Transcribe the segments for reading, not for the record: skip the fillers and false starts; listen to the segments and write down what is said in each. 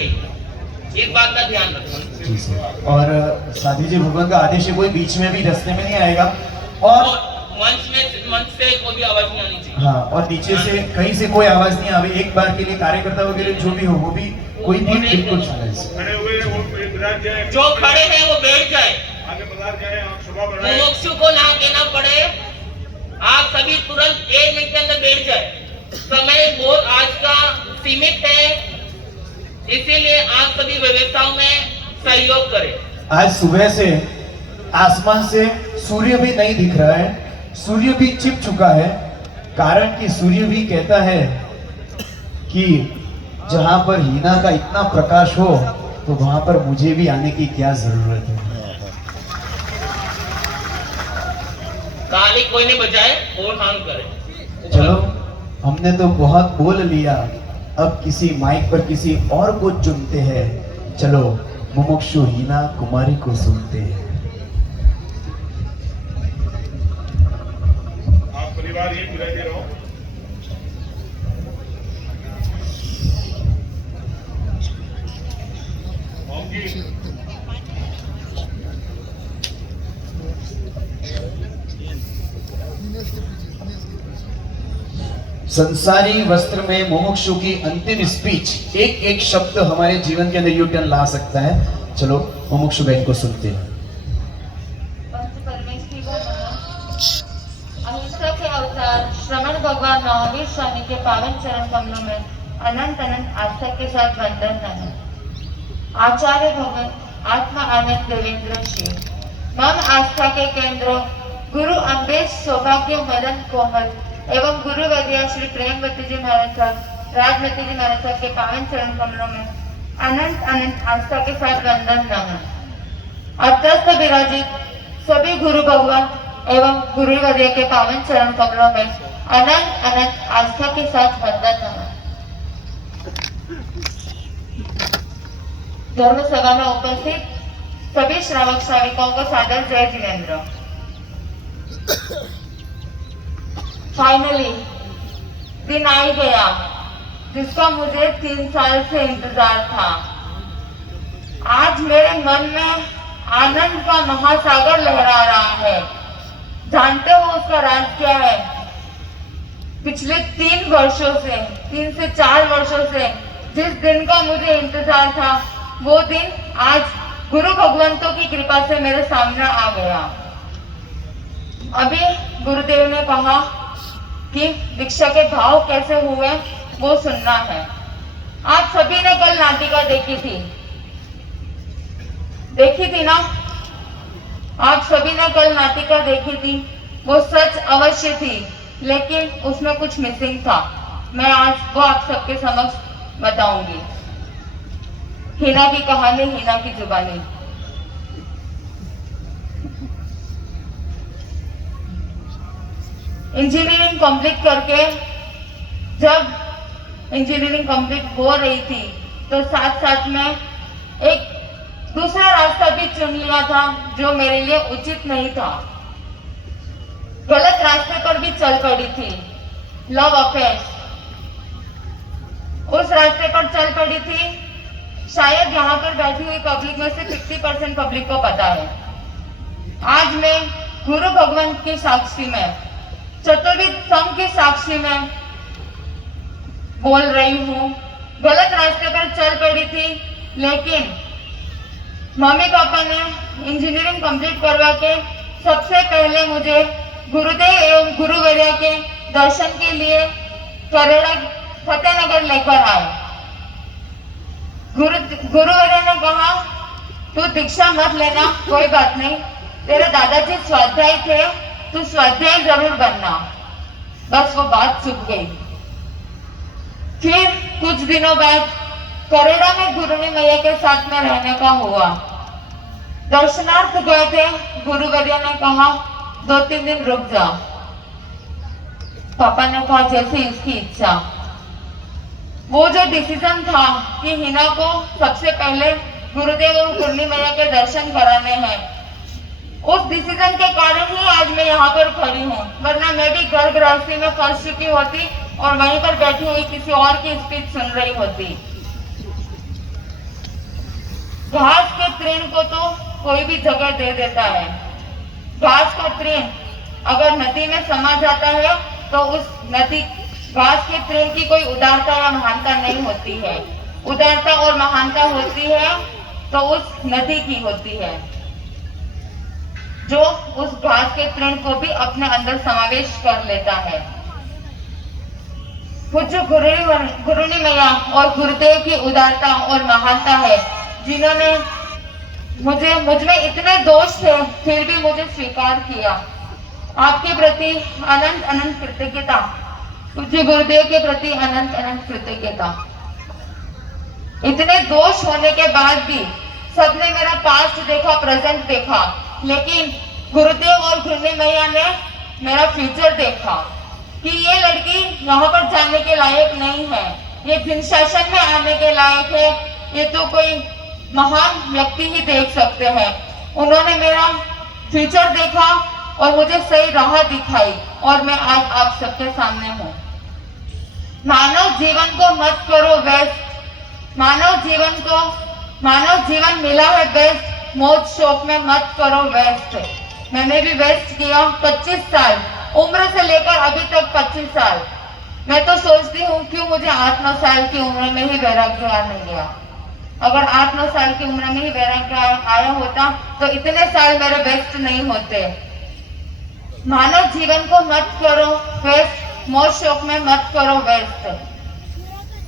चाहिए, इस बात का ध्यान रखना। जी सर। और साधी जी भगवान का आदेश है कोई बीच में भी रास्ते में नहीं आएगा, और मंच से कोई भी आवाज नहीं आनी चाहिए। हाँ, और नीचे से कहीं से कोई आवाज नहीं आवे। एक बार के लिए कार्यकर्ता वगैरह जो भी हो वो भी कोई भी बिल्कुल खड़े हुए वो विराज जाए, जो खड़े हैं वो बैठ जाए, आगे बाजार जाए, आप सभा बढ़ाएं। मुमुक्षु को ना देना पड़े, आप सभी तुरंत 1 मिनट के अंदर बैठ जाए। समय बहुत आज का सीमित है, इसीलिए आप सभी व्यवस्थाओं में सहयोग करें। आज सुबह से आसमान से सूर्य भी नहीं दिख रहा है, सूर्य भी छिप चुका है। कारण कि सूर्य भी कहता है कि जहां पर हीना का इतना प्रकाश हो तो वहां पर मुझे भी आने की क्या जरूरत है। ताली कोई नहीं बजाए और काम करे। चलो, हमने तो बहुत बोल लिया, अब किसी माइक पर किसी और को चुनते हैं। चलो, मुमुक्षु हीना कुमारी को सुनते हैं। आप परिवार ये बुलाते रहो। संसारी वस्त्र में मुमुक्षु की अंतिम स्पीच, एक एक शब्द हमारे जीवन के अंदर यू टर्न ला सकता है। चलो, मुमुक्षु बहन को सुनते हैं। अहिंसा के अवतार श्रवण भगवान महावीर स्वामी के पावन चरण कमलों में अनंत अनंत आस्था के साथ वंदन है। आचार्य भगवान आत्मा आनंद देवेंद्र श्री मम आस्था के केंद्र गुरु अम्बेश सौभाग्य मदन कोमल एवं गुरु वैद्य श्री प्रेमवती जी महाराज साहब, राजमती जी महाराज साहब के पावन चरण कमलों में अनंत अनंत आस्था के साथ वंदन है। अत्यस्त विराजित सभी गुरु भगवान एवं गुरु वैद्य के पावन चरण कमलों में अनंत अनंत आस्था के साथ वंदन है। धर्म सभा में उपस्थित सभी श्रावक श्राविकाओं को सादर जय जिनेन्द्र। फाइनली दिन आ ही गया जिसका मुझे 3 साल से इंतजार था। आज मेरे मन में आनंद का महासागर लहरा रहा है। जानते हो उसका राज क्या है? पिछले 3 वर्षों से 3 से 4 वर्षों से जिस दिन का मुझे इंतजार था, वो दिन आज गुरु भगवंतों की कृपा से मेरे सामने आ गया। अभी गुरुदेव ने कहा कि दीक्षा के भाव कैसे हुए वो सुनना है। आप सभी ने कल नाटिका देखी थी ना? आप सभी ने कल नाटिका देखी थी। वो सच अवश्य थी, लेकिन उसमें कुछ मिसिंग था। मैं आज वो आप सबके समक्ष बताऊंगी। हीना की कहानी, हीना की जुबानी। इंजीनियरिंग कंप्लीट करके जब इंजीनियरिंग कंप्लीट हो रही थी तो साथ साथ में एक दूसरा रास्ता भी चुन लिया था जो मेरे लिए उचित नहीं था। गलत रास्ते पर भी चल पड़ी थी, लव अफेयर। उस रास्ते पर चल पड़ी थी। शायद यहाँ पर बैठी हुई पब्लिक में से 50% पब्लिक को पता है। आज मैं गुरु भगवान की साक्षी में, चतुर्विद संघ की साक्षी में बोल रही हूँ। गलत रास्ते पर चल पड़ी थी, लेकिन मम्मी पापा ने इंजीनियरिंग कंप्लीट करवा के सबसे पहले मुझे गुरुदेव एवं गुरुवर्या के दर्शन के लिए करेड़ा फतेहनगर लेकर आए। गुरुवर्या ने कहा, तू दीक्षा मत लेना, कोई बात नहीं, तेरे दादाजी स्वाध्याय थे, तू स्वाध्याय जरूर बनना। बस वो बात चुप गई। फिर कुछ दिनों बाद करेड़ा में गुरुनी मैया के साथ में रहने का हुआ। दर्शनार्थ गए थे। गुरुवर्या ने कहा 2-3 दिन रुक जा। पापा ने कहा जैसे इसकी इच्छा। वो जो डिसीजन था कि हिना को सबसे पहले गुरुदेव और गुरुनी मैया के दर्शन कराने हैं, उस डिसीजन के कारण ही आज मैं यहाँ पर खड़ी हूँ। वरना मैं भी घर गृहस्थी में फंस चुकी होती और वहीं पर बैठी हुई किसी और की स्पीच सुन रही होती। घास के तृण को तो कोई भी जगह दे देता है। घास का तृण अगर नदी में समा जाता है तो उस नदी घास के तृण की कोई उदारता या महानता नहीं होती है। उदारता और महानता होती है तो उस नदी की होती है जो उस घास के तृण को भी अपने अंदर समावेश कर लेता है। पूज्य गुरुनी मैया और गुरुदेव की उदारता और महानता है, जिन्होंने मुझ में इतने दोष थे फिर भी मुझे स्वीकार किया। आपके प्रति अनंत अनंत कृतज्ञता। पूज्य गुरुदेव के प्रति अनंत अनंत कृतज्ञता। इतने दोष होने के बाद भी सबने मेरा पास्ट देखा, प्रेजेंट देखा, लेकिन गुरुदेव और गुरुनी मैया ने मेरा फ्यूचर देखा कि ये लड़की यहाँ पर जाने के लायक नहीं है, ये जिन शासन में आने के लायक है, ये तो कोई महान व्यक्ति ही देख सकते हैं। उन्होंने मेरा फ्यूचर देखा और मुझे सही राह दिखाई और मैं आज आप सबके सामने हूँ। मानव जीवन को मत करो वेस्ट। मानव जीवन मिला है बेस्ट, मौज शौक में मत करो वेस्ट। मैंने भी वेस्ट किया 25 साल, उम्र से लेकर अभी तक 25 साल। मैं तो सोचती हूँ क्यों मुझे 8-9 साल की उम्र में ही वैराग्य आने गया। अगर 8-9 साल की उम्र में ही वैराग्य आया होता तो इतने साल मेरे वेस्ट नहीं होते। मानव जीवन को मत करो वेस्ट, मौज शौक में मत करो वेस्ट।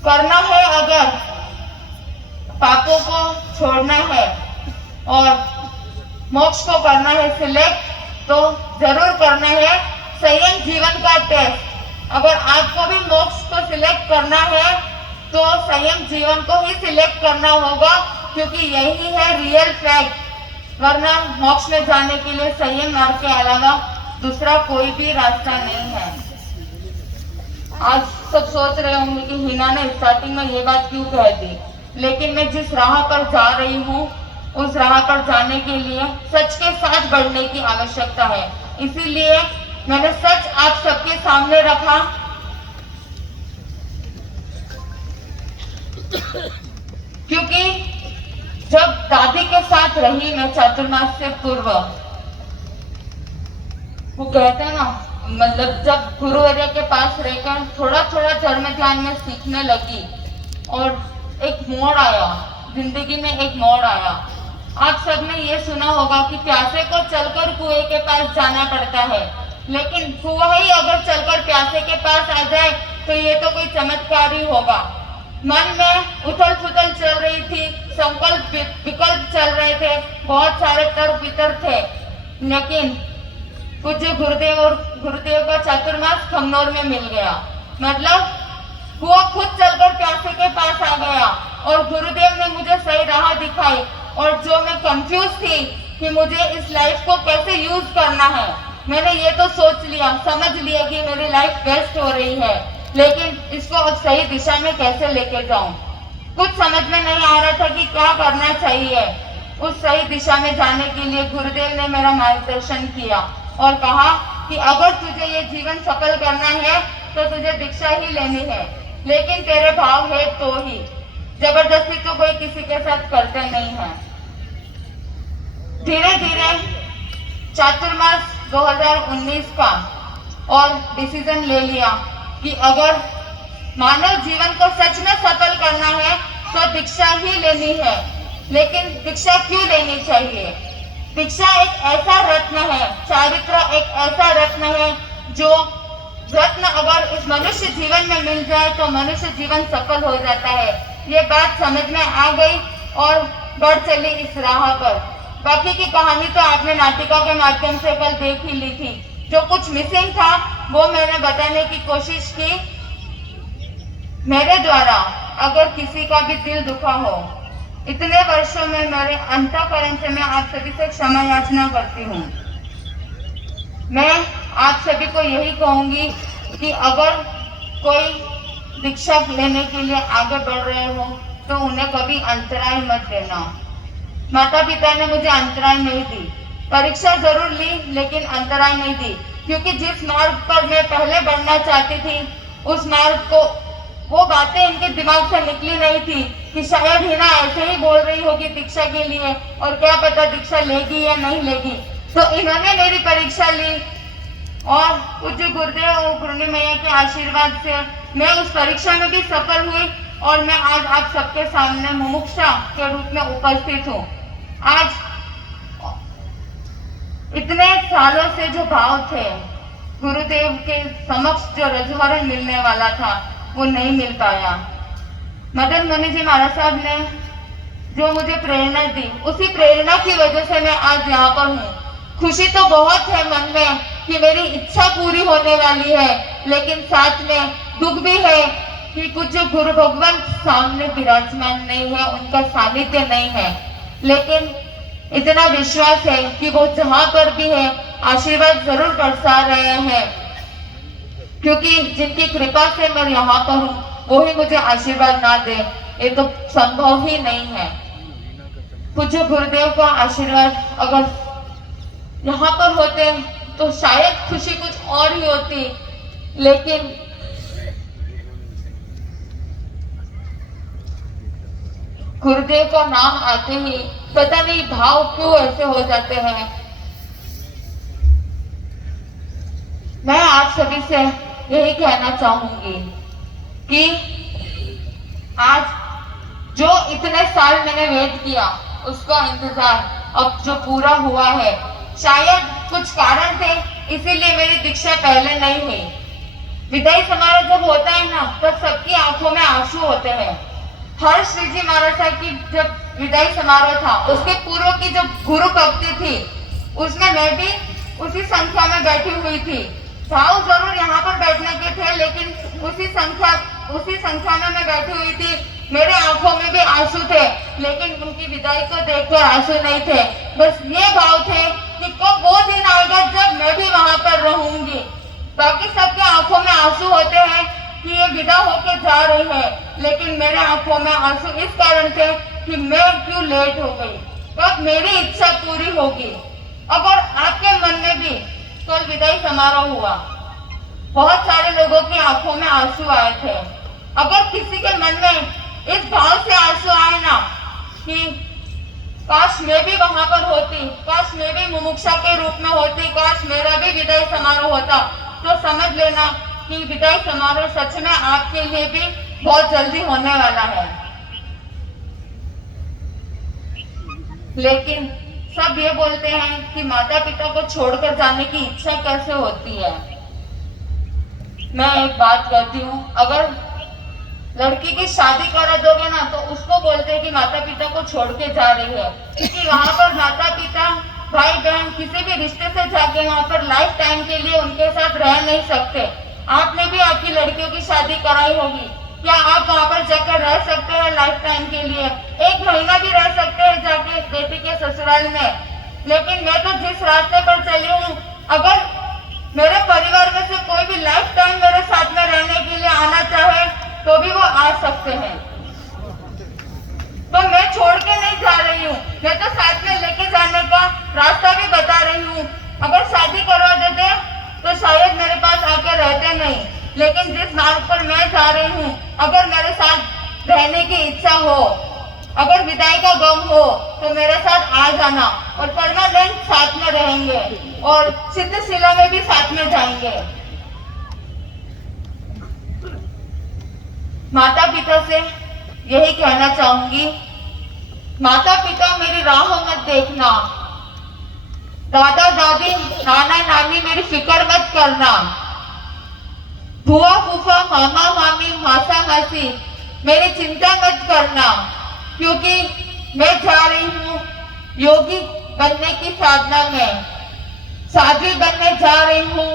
करना है अगर पापों को छोड़ना है और मोक्ष को करना है सिलेक्ट, तो जरूर करना है संयम जीवन का टेस्ट। अगर आपको भी मोक्ष को सिलेक्ट करना है तो संयम जीवन को ही सिलेक्ट करना होगा, क्योंकि यही है रियल फैक्ट। वरना मोक्ष में जाने के लिए संयम मार्ग के अलावा दूसरा कोई भी रास्ता नहीं है। आज सब सोच रहे होंगे कि हिना ने स्टार्टिंग में ये बात क्यों कह दी, लेकिन मैं जिस राह पर जा रही हूँ उस राह पर जाने के लिए सच के साथ बढ़ने की आवश्यकता है। इसीलिए मैंने सच आप सबके सामने रखा, क्योंकि जब दादी के साथ रही मैं चातुर्मास से पूर्व, वो कहते हैं ना, मतलब जब गुरुवर्य के पास रहकर थोड़ा थोड़ा धर्म ध्यान में सीखने लगी और एक मोड़ आया, जिंदगी में एक मोड़ आया। आप सबने ये सुना होगा कि प्यासे को चलकर कुएं के पास जाना पड़ता है, लेकिन कुआं ही अगर चलकर प्यासे के पास आ जाए तो ये तो कोई चमत्कार ही होगा। मन में उथल पुथल चल रही थी, संकल्प विकल्प चल रहे थे, बहुत सारे तर्क वितर्क थे, लेकिन पूज्य गुरुदेव का चातुर्मास खमनोर में मिल गया। मतलब कुआं खुद चलकर प्यासे के पास आ गया और गुरुदेव ने मुझे सही राह दिखाई। और जो मैं कंफ्यूज थी कि मुझे इस लाइफ को कैसे यूज करना है, मैंने ये तो सोच लिया, समझ लिया कि मेरी लाइफ वेस्ट हो रही है, लेकिन इसको अब सही दिशा में कैसे लेके जाऊं, कुछ समझ में नहीं आ रहा था कि क्या करना चाहिए। उस सही दिशा में जाने के लिए गुरुदेव ने मेरा मार्गदर्शन किया और कहा कि अगर तुझे ये जीवन सफल करना है तो तुझे दीक्षा ही लेनी है, लेकिन तेरे भाव है तो ही, जबरदस्ती तो कोई किसी के साथ करते नहीं है। धीरे धीरे चातुर्मास 2019 का और डिसीजन ले लिया कि अगर मानव जीवन को सच में सफल करना है तो दीक्षा ही लेनी है। लेकिन दीक्षा क्यों लेनी चाहिए? दीक्षा एक ऐसा रत्न है, चारित्र एक ऐसा रत्न है जो रत्न अगर इस मनुष्य जीवन में मिल जाए तो मनुष्य जीवन सफल हो जाता है। ये बात समझ में आ गई और बढ़ चली इस राह पर। बाकी की कहानी तो आपने नाटिका के माध्यम से कल देख ही ली थी। जो कुछ मिसिंग था वो मैंने बताने की कोशिश की। मेरे द्वारा अगर किसी का भी दिल दुखा हो, इतने वर्षों में मेरे अंतःकरण से मैं आप सभी से क्षमा याचना करती हूँ। मैं आप सभी को यही कहूंगी कि अगर कोई दीक्षा लेने के लिए आगे बढ़ रहे हो तो उन्हें कभी अंतराय मत देना। माता पिता ने मुझे अंतराय नहीं दी, परीक्षा जरूर ली लेकिन अंतराय नहीं दी, क्योंकि जिस मार्ग पर मैं पहले बढ़ना चाहती थी उस मार्ग को, वो बातें इनके दिमाग से निकली नहीं थी कि शायद हिना ऐसे ही बोल रही होगी दीक्षा के लिए और क्या पता दीक्षा लेगी या नहीं लेगी। तो इन्होंने मेरी परीक्षा ली और पूज्य गुरुदेव और गुरुनी मैया के आशीर्वाद से मैं उस परीक्षा में भी सफल हुई और मैं आज आप सबके सामने मुमुक्षा के रूप में उपस्थित हूँ। आज इतने सालों से जो भाव थे गुरुदेव के समक्ष जो रजवाड़न मिलने वाला था वो नहीं मिल पाया। मदन मोहन जी महाराज साहब ने जो मुझे प्रेरणा दी उसी प्रेरणा की वजह से मैं आज यहाँ पर हूँ। खुशी तो बहुत है मन में कि मेरी इच्छा पूरी होने वाली है, लेकिन साथ में दुख भी है कि कुछ जो गुरु भगवान सामने विराजमान नहीं है, उनका सानिध्य नहीं है। लेकिन इतना विश्वास है कि वो जहां पर भी है आशीर्वाद जरूर बरसा रहे हैं, क्योंकि जिनकी कृपा से मैं यहाँ पर हूँ वो ही मुझे आशीर्वाद ना दे ये तो संभव ही नहीं है। पूज्य गुरुदेव का आशीर्वाद अगर यहाँ पर होते तो शायद खुशी कुछ और ही होती, लेकिन गुरुदेव का नाम आते ही पता नहीं भाव क्यों ऐसे हो जाते हैं। मैं आप सभी से यही कहना चाहूंगी कि आज जो इतने साल मैंने वेट किया उसका इंतजार अब जो पूरा हुआ है, शायद कुछ कारण थे इसीलिए मेरी दीक्षा पहले नहीं हुई। विदाई समारोह जब होता है ना तब सबकी आंखों में आंसू होते हैं। हर श्री जी महाराज साहब की जब विदाई समारोह था उसके पूर्व की जो गुरु भक्ति थी उसमें मैं भी उसी संख्या में बैठी हुई थी। भाव जरूर यहाँ पर बैठने के थे, लेकिन उसी संख्या में मैं बैठी हुई थी। मेरे आंखों में भी आंसू थे, लेकिन उनकी विदाई को देखकर आंसू नहीं थे। बस ये भाव थे कि कब वो दिन आएगा जब मैं भी वहां पर रहूंगी। बाकी सबके आंखों में आंसू होते हैं कि ये विदा होके जा रही है, लेकिन मेरे आंखों में आंसू इस कारण थे कि मैं क्यों लेट हो गई, कब मेरी इच्छा पूरी होगी। अगर आपके मन में भी कल विदाई समारोह हुआ, बहुत सारे लोगों की आंखों में आंसू आए थे, अगर किसी के मन में इस भाव से आंसू आए ना कि काश मैं भी वहां पर होती, काश मैं भी मुमुक्षा के रूप में होती, काश मेरा भी विदाई समारोह होता, तो समझ लेना कि विदाई समारोह सच में आपके लिए भी बहुत जल्दी होने वाला है। लेकिन सब ये बोलते हैं कि माता पिता को छोड़कर जाने की इच्छा कैसे होती है। मैं एक बात कहती हूँ, अगर लड़की की शादी करा दोगे ना तो उसको बोलते हैं कि माता पिता को छोड़ के जा रही है, क्योंकि वहां पर माता पिता भाई बहन किसी भी रिश्ते से जाके वहां पर लाइफ टाइम के लिए उनके साथ रह नहीं सकते। आपने भी आपकी लड़कियों की शादी कराई होगी, क्या आप वहां पर जाकर रह सकते हैं लाइफ टाइम के लिए? 1 महीना भी रह सकते हैं जाके बेटी के ससुराल में। लेकिन मैं तो जिस रास्ते पर चली हूँ, अगर मेरे परिवार में से कोई भी लाइफ टाइम मेरे साथ में रहने के लिए आना चाहे तो भी वो आ सकते हैं। तो मैं छोड़ के नहीं जा रही हूँ, मैं तो साथ में लेके जाने का रास्ता भी बता रही हूँ। अगर शादी करवा देते तो शायद मेरे पास आके रहते नहीं, लेकिन जिस मार्ग पर मैं जा रही हूँ, अगर मेरे साथ रहने की इच्छा हो, अगर विदाई का गम हो तो मेरे साथ आ जाना और परमानेंट साथ में रहेंगे और सिद्धशिला में भी साथ में जाएंगे। माता पिता से यही कहना चाहूंगी, माता पिता मेरी राह मत देखना, दादा दादी नाना नानी मेरी फिक्र मत करना, बुआ फूफा मामा मामी मासा मासी मेरी चिंता मत करना, क्योंकि मैं जा रही हूँ योगी बनने की साधना में, साध्वी बनने जा रही हूँ,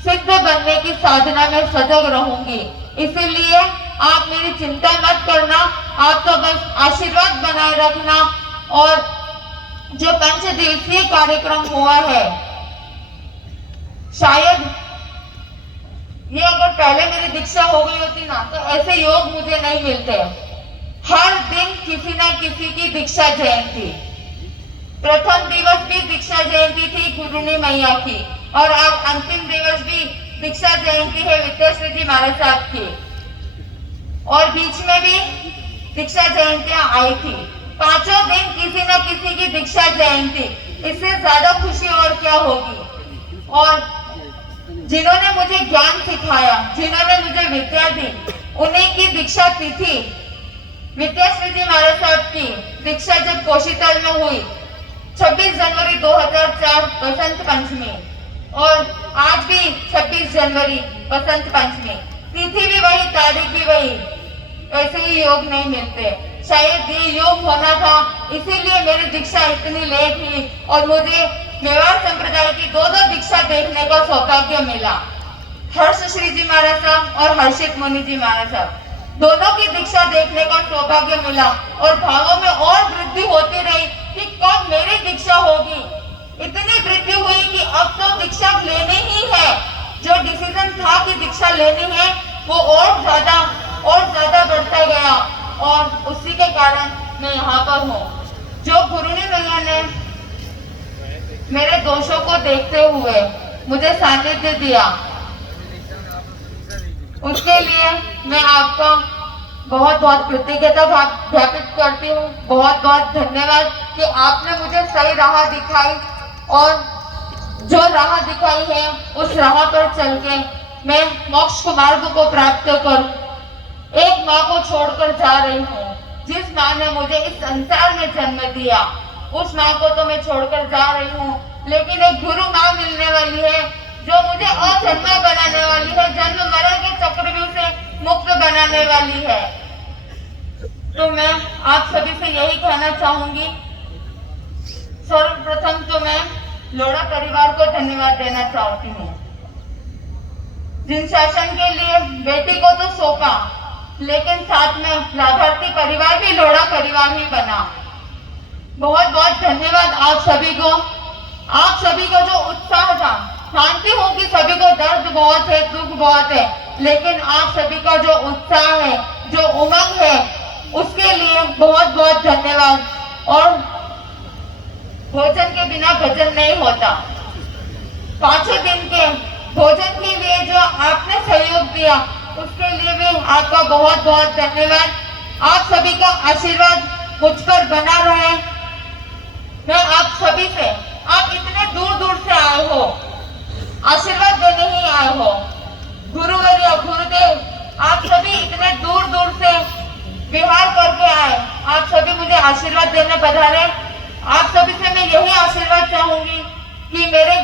सिद्ध बनने की साधना में सजग रहूंगी। इसीलिए आप मेरी चिंता मत करना, आप तो बस आशीर्वाद बनाए रखना। और जो 5 दिवसीय कार्यक्रम हुआ है, शायद ये अगर पहले मेरी दीक्षा हो गई होती ना तो ऐसे योग मुझे नहीं मिलते। हर दिन किसी ना किसी की दीक्षा जयंती, प्रथम दिवस भी दीक्षा जयंती थी गुरुनी मैया की, और आज अंतिम दिवस भी दीक्षा जयंती है विद्याश्री जी महाराज साहब की। और बीच में भी दीक्षा जयंतियां आई थी। 5 दिन किसी न किसी की दीक्षा जयंती, इससे ज्यादा खुशी और क्या होगी। और जिन्होंने मुझे ज्ञान सिखाया, जिन्होंने मुझे विद्या दी, उन्हीं की दीक्षा तिथि विद्याश्री जी महाराज साहब की दीक्षा जब कोशीतल में हुई 26 जनवरी 2004 बसंत पंचमी, और आज भी 26 जनवरी बसंत पंचमी, तिथि भी वही, तारीख भी वही। ऐसे ही योग नहीं मिलते, शायद ये योग होना था, इसीलिए मेरी दीक्षा इतनी लेट हुई और मुझे मेवाड़ संप्रदाय की 2 दीक्षा देखने का सौभाग्य मिला। हर्ष श्री जी महाराज साहब और हर्षित मुनि जी महाराज साहब, दोनों की दीक्षा देखने का सौभाग्य मिला और भावों में और वृद्धि होती रही कि कब मेरी दीक्षा होगी। इतनी वृद्धि हुई कि अब तो दीक्षा लेनी ही है। जो डिसीजन था कि दीक्षा लेनी है वो और ज्यादा बढ़ता गया और उसी के कारण मैं यहाँ पर हूँ। जो गुरुनी भैया ने मेरे दोषों को देखते हुए मुझे सानिध्य दिया, उसके लिए मैं आपका बहुत बहुत कृतज्ञता ज्ञापित करती हूँ। बहुत बहुत धन्यवाद कि आपने मुझे सही राह दिखाई, और जो राह दिखाई है उस राह पर चल के मैं मोक्ष के मार्ग को प्राप्त करूं। एक माँ को छोड़कर जा रही हूँ, जिस माँ ने मुझे इस संसार में जन्म दिया, उस माँ को तो मैं छोड़कर जा रही हूँ, लेकिन एक गुरु माँ मिलने वाली है जो मुझे अजन्मा बनाने वाली है, जन्म मरण के चक्रव्यूह से मुक्त बनाने वाली है। तो मैं आप सभी से यही कहना चाहूंगी, सर्वप्रथम तो मैं लोढ़ा परिवार को धन्यवाद देना चाहती हूँ, जिन शासन के लिए बेटी को तो सौंपा, लेकिन साथ में लाभार्थी परिवार भी लोढ़ा परिवार ही बना। बहुत बहुत धन्यवाद आप सभी को। आप सभी को जो उत्साह था, मानती हूँ कि सभी को दर्द बहुत है, दुख बहुत है, लेकिन आप सभी का जो उत्साह है, जो उमंग है, उसके लिए बहुत बहुत धन्यवाद। और भोजन के बिना भजन नहीं होता। 5 दिन के भोजन के लिए जो आपने सहयोग दिया, उसके लिए भी आपका बहुत बहुत धन्यवाद। आप सभी का आशीर्वाद मुझ पर बना रहे। मैं आप सभी से, आप इतने दूर दूर से आए हो, आशीर्वाद देने ही आए हो। गुरुवर्य, गुरुदेव, आप सभी इतने दूर दूर से विहार करके आए, आप सभी मुझे आशीर्वाद देने पधारे। आप सभी से मैं यही आशीर्वाद चाहूंगी कि मेरे